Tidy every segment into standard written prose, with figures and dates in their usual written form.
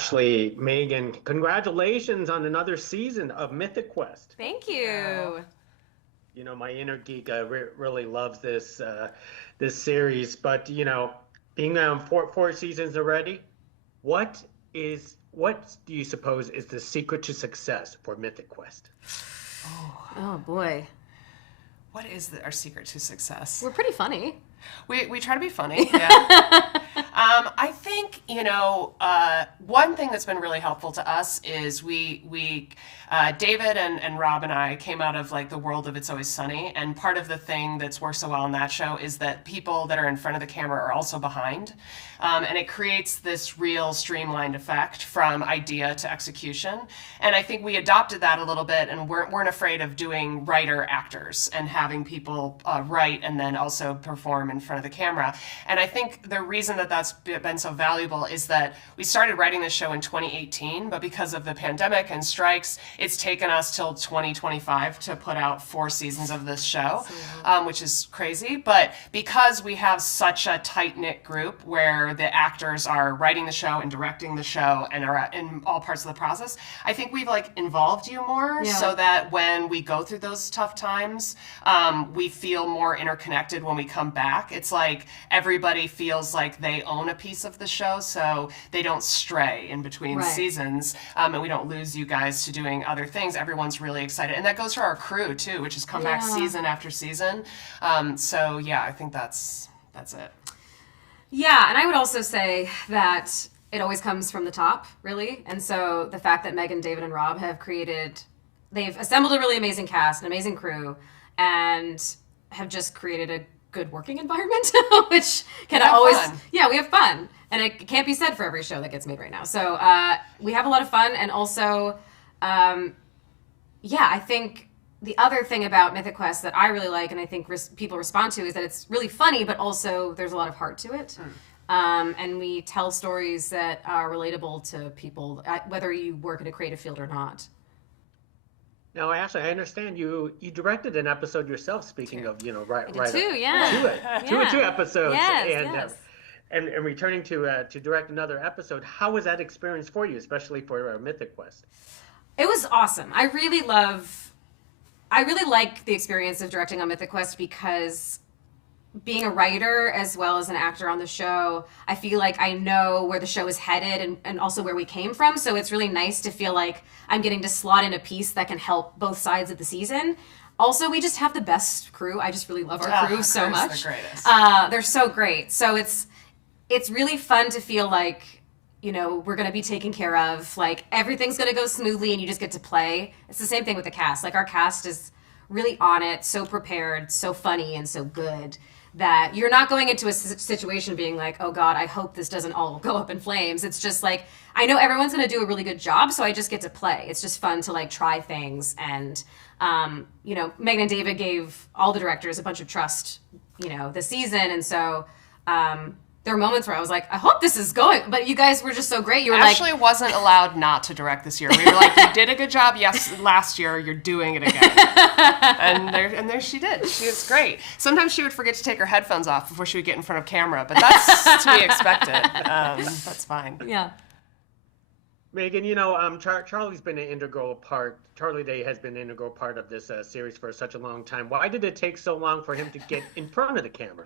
Ashley, Megan, congratulations on another season of Mythic Quest. Thank you. You know, my inner geek really loves this series, but being on four seasons already, what do you suppose is the secret to success for Mythic Quest? Oh boy. What is our secret to success? We're pretty funny. We try to be funny, yeah. I think, one thing that's been really helpful to us is David and Rob and I came out of the world of It's Always Sunny, and part of the thing that's worked so well in that show is that people that are in front of the camera are also behind. And it creates this real streamlined effect from idea to execution. And I think we adopted that a little bit and weren't afraid of doing writer actors and having people write and then also perform in front of the camera. And I think the reason that that's been so valuable is that we started writing this show in 2018, but because of the pandemic and strikes, it's taken us till 2025 to put out 4 seasons of this show, which is crazy. But because we have such a tight-knit group where the actors are writing the show and directing the show and are in all parts of the process, I think we've involved you more so that when we go through those tough times, we feel more interconnected when we come back. It's like everybody feels like they own a piece of the show, so they don't stray in between seasons, and we don't lose you guys to doing other things. Everyone's really excited, and that goes for our crew too, which has come back season after season. So yeah, I think that's it. Yeah, and I would also say that it always comes from the top, really. And so the fact that Megan, David, and Rob they've assembled a really amazing cast, an amazing crew, and have just created a good working environment, which can always fun. Yeah, we have fun, and it can't be said for every show that gets made right now. So we have a lot of fun, and also I think the other thing about Mythic Quest that I really like and I think people respond to is that it's really funny, but also there's a lot of heart to it. And we tell stories that are relatable to people, whether you work in a creative field or not. Now, Ashley, I understand you directed an episode yourself. Speaking of, right, two episodes, and returning to direct another episode. How was that experience for you, especially for Mythic Quest? It was awesome. I really like the experience of directing on Mythic Quest because being a writer as well as an actor on the show, I feel like I know where the show is headed and also where we came from. So it's really nice to feel like I'm getting to slot in a piece that can help both sides of the season. Also, we just have the best crew. I just really love our crew so much. The greatest. They're so great. So it's really fun to feel like, we're going to be taken care of. Like, everything's going to go smoothly and you just get to play. It's the same thing with the cast. Like, our cast is really on it, so prepared, so funny, and so good that you're not going into a situation being like, oh God, I hope this doesn't all go up in flames. It's just like, I know everyone's going to do a really good job, so I just get to play. It's just fun to try things. And, Megan and David gave all the directors a bunch of trust, this season. And so, there were moments where I was like, I hope this is going, but you guys were just so great. You were Ashley wasn't allowed not to direct this year. We were like, you did a good job. Yes, last year you're doing it again. and there she did. She was great. Sometimes she would forget to take her headphones off before she would get in front of camera, but that's to be expected. That's fine. Yeah. Megan, Charlie's been an integral part. Charlie Day has been an integral part of this series for such a long time. Why did it take so long for him to get in front of the camera?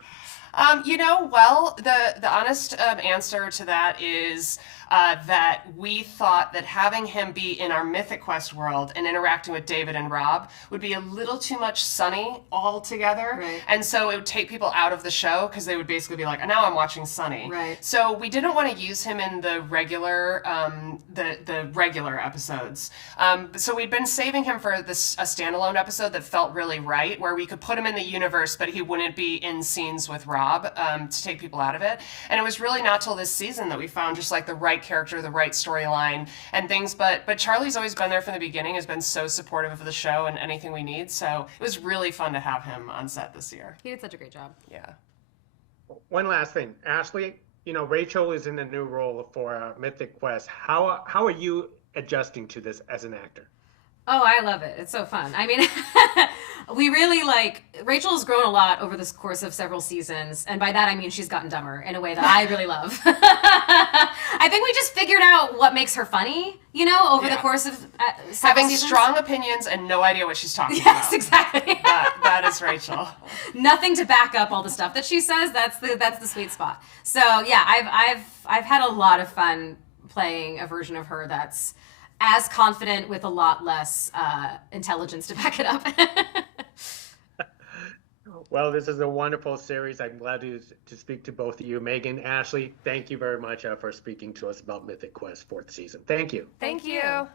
The honest answer to that is that we thought that having him be in our Mythic Quest world and interacting with David and Rob would be a little too much Sunny all together. Right. And so it would take people out of the show because they would basically be like, now I'm watching Sunny. Right. So we didn't want to use him in the regular the regular episodes. So we'd been saving him for a standalone episode that felt really right, where we could put him in the universe, but he wouldn't be in scenes with Rob to take people out of it. And it was really not till this season that we found just the right character, the right storyline and things. But Charlie's always been there from the beginning, has been so supportive of the show and anything we need. So it was really fun to have him on set this year. He did such a great job. Yeah. One last thing, Ashley, Rachel is in a new role for Mythic Quest. How are you adjusting to this as an actor? Oh, I love it. It's so fun. I mean, we really Rachel's grown a lot over the course of several seasons. And by that, I mean she's gotten dumber in a way that I really love. I think we just figured out what makes her funny, over the course of having seasons. Strong opinions and no idea what she's talking about. Yes, exactly. That is Rachel. Nothing to back up all the stuff that she says. That's the sweet spot. So yeah, I've had a lot of fun playing a version of her that's as confident with a lot less intelligence to back it up. Well, this is a wonderful series. I'm glad to speak to both of you. Megan, Ashley, thank you very much for speaking to us about Mythic Quest 4th season. Thank you. Thank you.